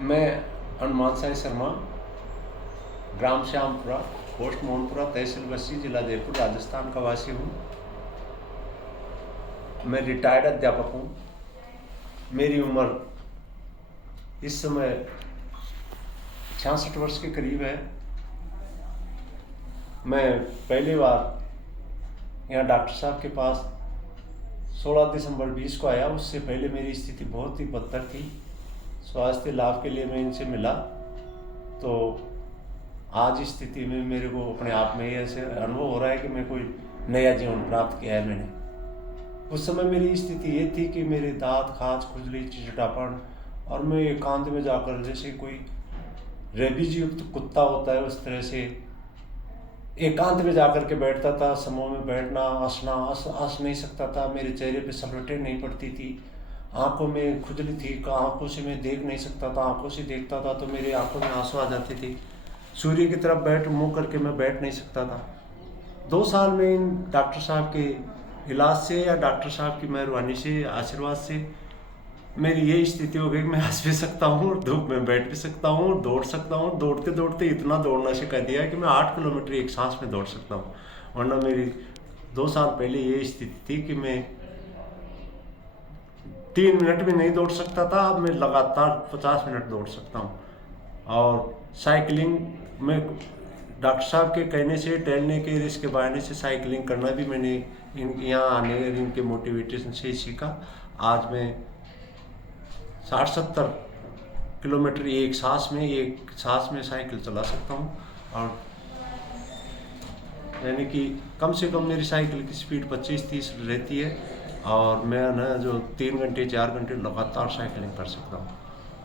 मैं हनुमान साई शर्मा, ग्राम श्यामपुरा, पोस्ट मोहनपुरा, तहसील बस्सी, जिला जयपुर, राजस्थान का वासी हूँ। मैं रिटायर्ड अध्यापक हूँ। मेरी उम्र इस समय 66 वर्ष के करीब है। मैं पहली बार यहाँ डॉक्टर साहब के पास 16 दिसंबर 20 को आया। उससे पहले मेरी स्थिति बहुत ही बदतर थी। स्वास्थ्य लाभ के लिए मैं इनसे मिला तो आज इस स्थिति में मेरे को अपने आप में ही ऐसे अनुभव हो रहा है कि मैं कोई नया जीवन प्राप्त किया है मैंने। उस समय मेरी स्थिति ये थी कि मेरे दांत, खाज, खुजली, चिड़चिड़ापन, और मैं एकांत में जाकर जैसे कोई रेबीज युक्त कुत्ता होता है उस तरह से एकांत में जाकर के बैठता था। समूह में बैठना, हंसना, हंस नहीं सकता था। मेरे चेहरे पे सलवटें नहीं पड़ती थी। आंखों में खुजली थी, आंखों से मैं देख नहीं सकता था। आंखों से देखता था तो मेरी आंखों में आंसू आ जाते थे। सूर्य की तरफ मुंह करके मैं बैठ नहीं सकता था। 2 साल में इन डॉक्टर साहब के इलाज से या डॉक्टर साहब की मेहरबानी से, आशीर्वाद से मेरी ये स्थिति हो गई कि मैं हंस भी सकता हूँ, धूप में बैठ भी सकता हूँ, दौड़ सकता हूँ। दौड़ते दौड़ते इतना दौड़ना सिखा दिया है कि मैं 8 किलोमीटर एक सांस में दौड़ सकता हूँ। वरना मेरी 2 साल पहले ये स्थिति थी कि मैं 3 मिनट में नहीं दौड़ सकता था। अब मैं लगातार 50 मिनट दौड़ सकता हूँ। और साइकिलिंग में डॉक्टर साहब के कहने से, टहलने के, इसके बहाने से साइकिलिंग करना भी मैंने यहाँ आने इनके मोटिवेशन से ही सीखा। आज मैं 60-70 किलोमीटर एक सांस में साइकिल चला सकता हूँ। और यानी कि कम से कम मेरी साइकिल की स्पीड 25-30 रहती है। और मैं ना जो 3 घंटे 4 घंटे लगातार साइकिलिंग कर सकता हूँ।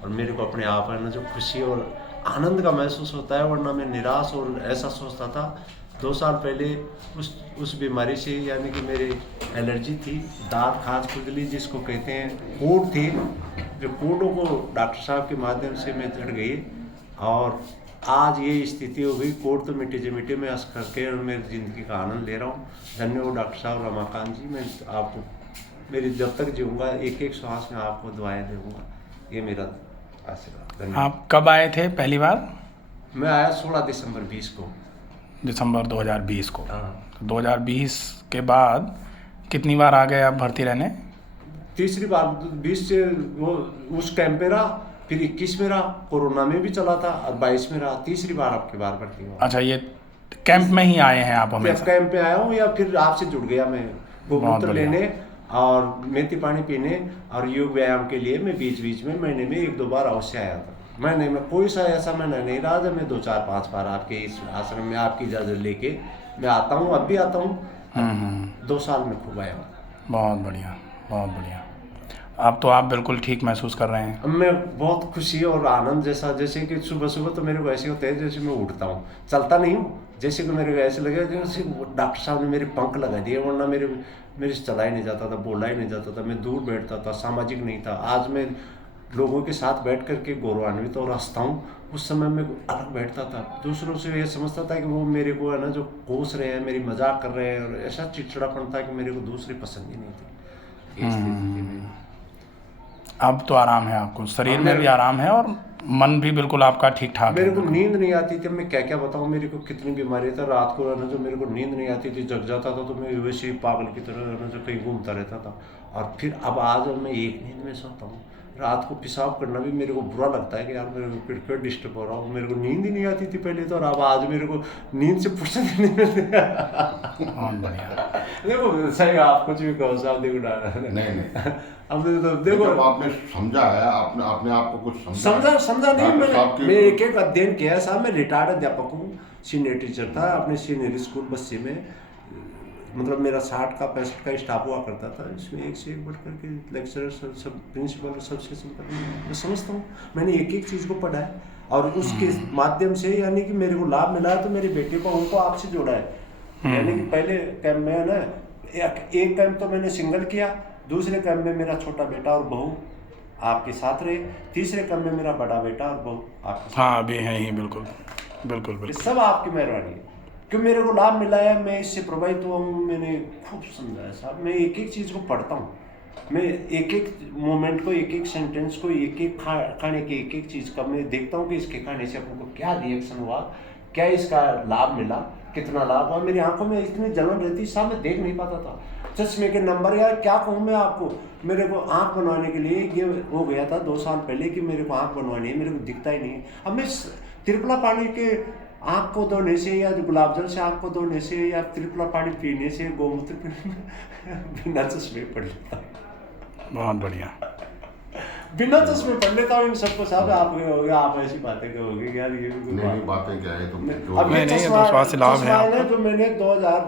और मेरे को अपने आप है ना जो खुशी और आनंद का महसूस होता है। वरना मैं निराश और ऐसा सोचता था। 2 साल पहले उस बीमारी से, यानी कि मेरे एलर्जी थी, दांत, खाज, खुजली जिसको कहते हैं, कोढ़ थे, जो कोढ़ों को डॉक्टर साहब के माध्यम से मैं चढ़ गई। और आज ये स्थिति हो गई, कोढ़ तो मिट्टी में हंस करके और मेरी ज़िंदगी का आनंद ले रहा हूँ। धन्यवाद डॉक्टर साहब, रमाकांत जी। मैं आपको मेरी जब तक जीऊँगा एक श्वास में आपको दुआएं दूँगा। ये मेरा आशीर्वाद। धन्यवाद। आप कब आए थे पहली बार? मैं आया 16 दिसंबर 20 को। दिसंबर 2020 को। हाँ। तो 2020 के बाद कितनी बार आ गए आप भर्ती रहने? तीसरी बार 20 से वो उस कैंप में रहा, फिर 21 में रहा, कोरोना में भी चला था, और 22 में रहा। तीसरी बार आपकी बार भर्ती हुआ। अच्छा, ये कैंप में ही आए हैं आप हमेशा? कैंप पे आया हूँ या फिर आपसे जुड़ गया मैं गोमूत्र लेने और मेथी पानी पीने और योग व्यायाम के लिए। मैं बीच बीच में महीने में 1-2 बार अवश्य आया था। महीने में कोई सा ऐसा महीना नहीं रहा जब मैं 2-4-5 बार आपके इस आश्रम में आपकी इजाज़त लेके मैं आता हूँ। अब भी आता हूँ। 2 साल में खूब आया हूँ। बहुत बढ़िया, बहुत बढ़िया। अब तो आप बिल्कुल ठीक महसूस कर रहे हैं? मैं बहुत खुशी और आनंद जैसे कि सुबह सुबह तो मेरे को ऐसे होता है जैसे मैं उठता हूँ, चलता नहीं हूँ, जैसे कि मेरे को ऐसे लगे जैसे डॉक्टर साहब ने मेरे पंख लगा दिए। वरना मेरे से चला ही नहीं जाता था, बोला ही नहीं जाता था, मैं दूर बैठता था, सामाजिक नहीं था। आज मैं लोगों के साथ बैठ करके गौरवान्वित और हंसता हूँ। उस समय मैं अलग बैठता था, दूसरों से ये समझता था कि वो मेरे को है ना जो कोस रहे हैं, मेरी मजाक कर रहे हैं, और ऐसा चिड़चिड़ापन था कि मेरे को दूसरी पसंद ही नहीं थी। ये स्थिति थी मेरी। अब तो आराम है आपको, शरीर में भी आराम है और मन भी बिल्कुल आपका ठीक ठाक है? मेरे को नींद नहीं आती थी। मैं क्या क्या बताऊँ, मेरे को कितनी बीमारी था। रात को ना जो मेरे को नींद नहीं आती थी, जग जाता था तो मैं वैसे ही पागल की तरह ना जो कहीं घूमता रहता था। और फिर अब आज मैं एक नींद में सोता हूँ। रात को पेशाब करना भी मेरे को बुरा लगता है कि यार मेरे को पेट डिस्टर्ब हो रहा हूँ। मेरे को नींद ही नहीं आती थी पहले तो, और अब आज मेरे को नींद से फुर्सत ही नहीं मिलती। बहुत बढ़िया। देखो सही, आप कुछ भी कहो साहब, देखो नहीं अब तो देखो आपने समझा है, आपने अपने आप को कुछ समझा नहीं। मैं एक अध्ययन किया है साहब। मैं रिटायर्ड अध्यापक हूँ, सीनियर टीचर था अपने सीनियर स्कूल बस्सी में। मतलब मेरा 60 का 65 का स्टाफ हुआ करता था। इसमें एक से एक बढ़ करके लेक्चरर, सब प्रिंसिपल, सबसे संपर्क मैं समझता हूँ। मैंने एक एक चीज़ को पढ़ा है और उसके माध्यम से यानी कि मेरे को लाभ मिला है। तो मेरे बेटे को उनको आपसे जोड़ा है। यानी कि पहले कैंप में ना एक कैंप तो मैंने सिंगल किया, दूसरे कैंप में मेरा छोटा बेटा और बहू आपके साथ रहे, तीसरे कैंप में मेरा बड़ा बेटा और बहू आपके साथ। हाँ, अभी हैं ही। बिल्कुल बिल्कुल बिल्कुल। सब आपकी मेहरबानी है कि मेरे को लाभ मिला है। मैं इससे प्रभावित हुआ हूँ। मैंने खूब समझा है साहब। मैं एक एक चीज़ को पढ़ता हूँ मैं एक एक मोमेंट को, एक एक सेंटेंस को, एक एक खाने की एक एक चीज़ का मैं देखता हूँ कि इसके खाने से अपन को क्या रिएक्शन हुआ, क्या इसका लाभ मिला, कितना लाभ हुआ। मेरी आंखों में इतनी जलन रहती, साहब मैं देख नहीं पाता था। चश्मे के नंबर, यार क्या कहूँ मैं आपको, मेरे को आंख बनवाने के लिए ये हो गया था 2 साल पहले कि मेरे को आंख बनवानी है, मेरे को दिखता ही नहीं है। अब मैं त्रिफला पानी के आँख को धोने से या गुलाब जल से आँख को धोने से या त्रिफला पानी पीने से, गोमूत्र पीने बिना चश्मे पढ़ लेता। बहुत बढ़िया। बिना चश्मे पढ़ लेता हूँ इन सबको। साहब आप कहोगे, आप ऐसी बातें कहोगे यार, ये भी नहीं बातें क्या है तो अब नहीं, ये तो स्वास्थ्य लाभ है आपको। जो मैंने 2000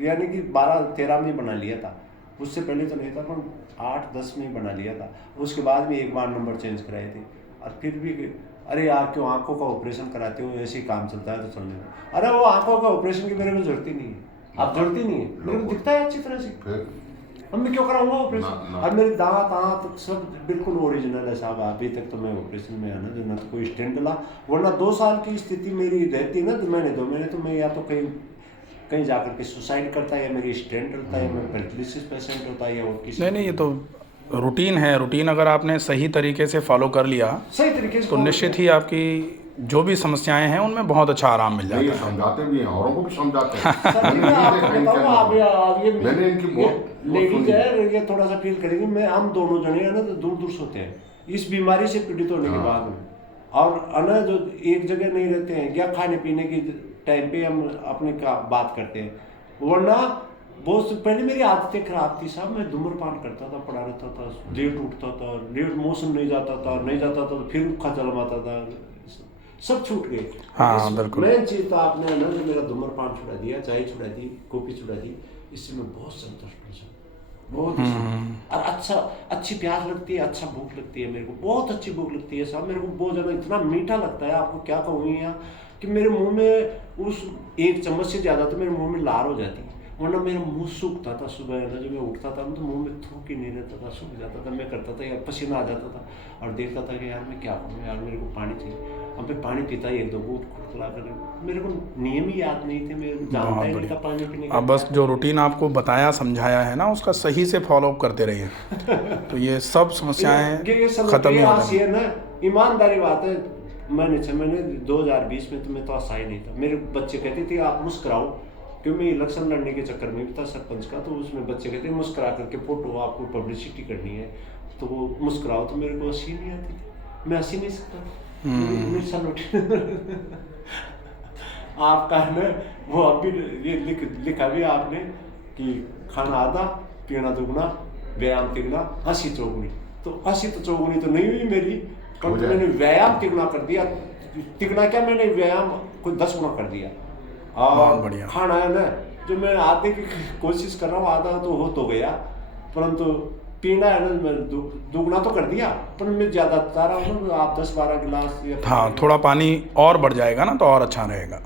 यानी कि 12-13 में बना लिया था, उससे पहले तो नहीं था, पर 8-10 में बना लिया था। उसके बाद भी एक बार नंबर चेंज कराए थे, और फिर भी अरे यार क्यों आंखों का ऑपरेशन कराते हो, ऐसे ही काम चलता है तो चलने दो। अरे वो आंखों का ऑपरेशन की मेरे को जरूरत ही नहीं है, आप जरूरत ही नहीं है, मेरे को दिखता है अच्छी तरह से, अब मैं क्यों कराऊंगा ऑपरेशन। और मेरे दांत तक सब बिल्कुल ओरिजिनल है साहब। अभी तक तो मैं ऑपरेशन में है ना, जो ना तो कोई स्टेंट डला, वरना 2 साल की स्थिति मेरी रहती ना, 2 महीने तो मैं या तो कहीं जाकर के सुसाइड करता, या मेरी स्टेंट डलता, या मैं पेरालिसिस पेशेंट होता, या और किसी। नहीं, ये तो रूटीन है। रूटीन अगर आपने सही तरीके से फॉलो कर लिया, सही तरीके से, तो निश्चित ही आपकी जो भी समस्याएं हैं उनमें बहुत अच्छा आराम मिल जाता है। समझाते भी हैं, औरों को भी समझाते हैं। मैंने इनकी बहुत लेडीज है, ये थोड़ा सा फील करेंगे, मैं हम दोनों जने हैं ना तो दूर दूर से होते हैं इस बीमारी से पीड़ित होने के बाद में, और ना जो एक जगह नहीं रहते हैं, या खाने पीने की टाइम पे हम अपने का बात करते हैं, वरना बहुत पहले मेरी आदतें खराब थी साहब। मैं धूम्रपान करता था, पड़ा रहता था, लेट उठता था, लेट मोशन नहीं जाता था तो फिर उखा जलमाता था, सब छूट गए। हाँ बिल्कुल। मेन चीज़ तो आपने ना जो मेरा धूम्रपान छुड़ा दिया, चाय छुड़ा दी, कॉफी छुड़ा दी, इससे मैं बहुत संतुष्ट हूँ सर, बहुत। और अच्छी प्यास लगती है, अच्छा भूख लगती है, मेरे को बहुत अच्छी भूख लगती है साहब, मेरे को बहुत ज़्यादा, इतना मीठा लगता है, आपको क्या कहूँ यहाँ कि मेरे मुंह में उस 1 चम्मच से ज़्यादा तो मेरे मुंह में लार हो जाती है, वरना मेरा मुंह सूखता था। सुबह ना जब मैं उठता था तो मुंह में थूक ही नहीं रहता था, सूख जाता था। मैं करता था यार, पसीना आ जाता था, और देखता था कि यार मैं क्या करूँ यार, मेरे को पानी चाहिए। अब मैं पानी पीता 1-2 घूंट खुटखुला कर, मेरे को नियम ही याद नहीं थे, मैं जानता ही नहीं था पानी पीने का। अब बस जो रूटीन आपको बताया समझाया है ना, उसका सही से फॉलो अप करते रहिए, तो ये सब समस्याएं खत्म ही हो जाएंगी ना। ईमानदारी बात है, मैंने 2020 में तो मैं तो आशा ही नहीं था। मेरे बच्चे कहते थे आप मुस्कुराओ, क्योंकि मैं इलेक्शन लड़ने के चक्कर में भी था सरपंच का, तो उसमें बच्चे कहते मुस्कुरा करके फोटो, आपको पब्लिसिटी करनी है तो वो मुस्कुराओ, तो मेरे को हंसी नहीं आती थी, मैं हंसी नहीं सकता। आपका है ना वो अभी ये लिखा भी आपने कि खाना आधा, पीना दुगना, व्यायाम तिगना, हंसी चौगुनी। तो हंसी तो चौगुनी तो नहीं हुई मेरी, पर तो मैंने व्यायाम तिगना कर दिया। तिगना क्या, मैंने व्यायाम कोई 10 गुना कर दिया। और खाना है ना, जो मैं आधे की कोशिश कर रहा हूँ, आधा तो गया, परंतु पीना है ना मैं दुगना तो कर दिया, पर मैं ज़्यादा बता रहा हूँ, आप 10-12 गिलास। हाँ, थोड़ा पानी और बढ़ जाएगा ना तो और अच्छा रहेगा,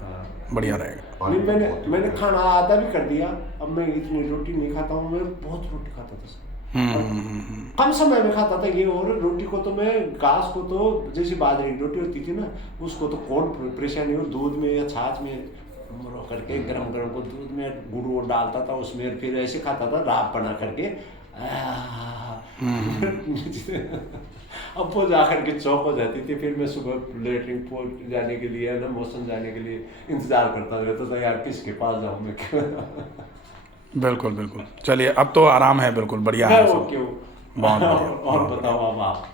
बढ़िया रहेगा। नहीं, मैंने खाना आधा भी कर दिया। अब मैं इतनी रोटी नहीं खाता हूँ, मैं बहुत रोटी खाता था, कम समय में खाता था ये। और रोटी को तो मैं, घास को तो, जैसी बाजरे की रोटी होती थी ना, उसको तो कौन परेशानी हो, दूध में या छाछ में करके गरम को दूध में गुड़ डालता था उसमें, फिर ऐसे खाता था रात बना करके। अब वो जा करके चौक हो जाती थी, फिर मैं सुबह लेटरिन जाने के लिए ना, मोशन जाने के लिए इंतजार करता रहता था, यार किसके पास जाऊँ मैं। बिल्कुल बिल्कुल, चलिए अब तो आराम है, बिल्कुल बढ़िया है, क्यों, बहुत बढ़िया। और बताओ अब आप।